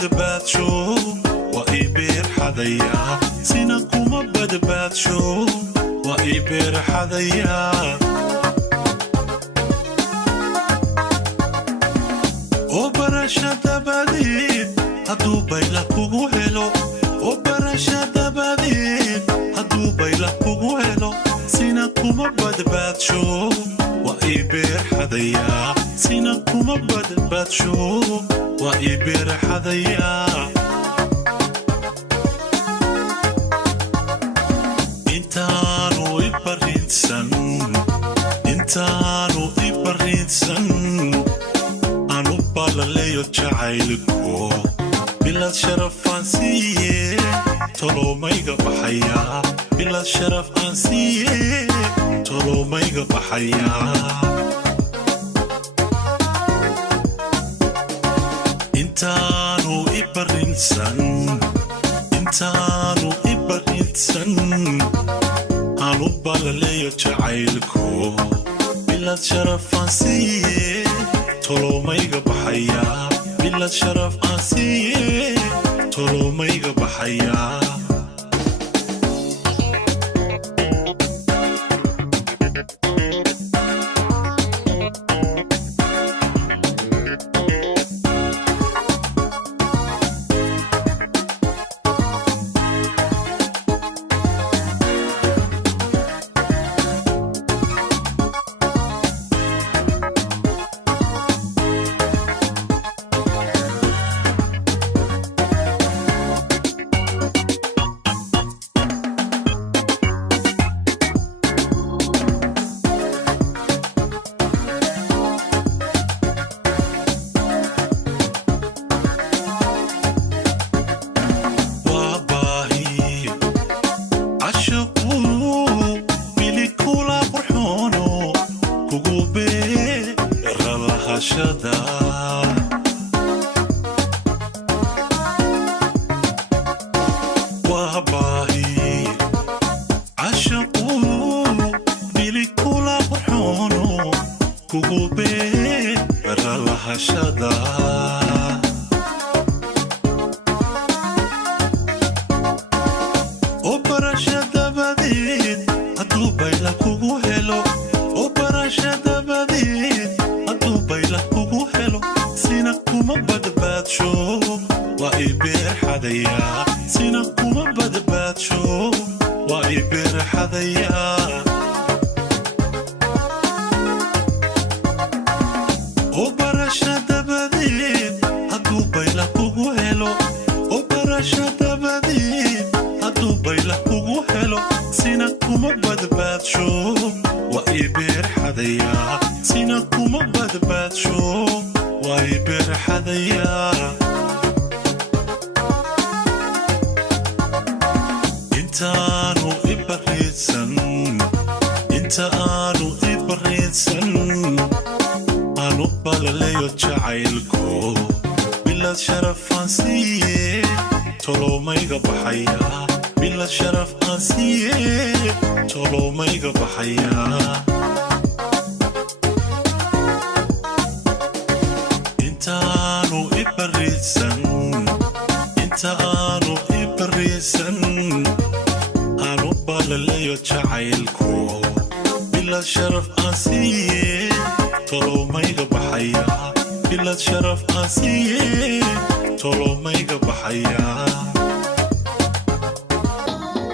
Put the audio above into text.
badbaadsho waa ii beer xadaya sina kuma badbaadsho waa ii beer xadaya oo barashada badid hadduu bayla kugu helo oo barashada badid hadduu bayla kugu helo sina kuma badbaadsho waa ii beer xadaya sina kuma badbaadsho waa ii beer xadaya intaanu ibarinsan anu balaleeyo jacaylko bilad sharaf aan siiye toloomayga baxaya bilad sharaf aan siiye toloomayga baxaya intaanu ibarinsan anu balaleeyo jacaylko bilad sharaf aan siiye toloomayga baxaya bilad sharaf aan siiye toloomayga baxaya Tolo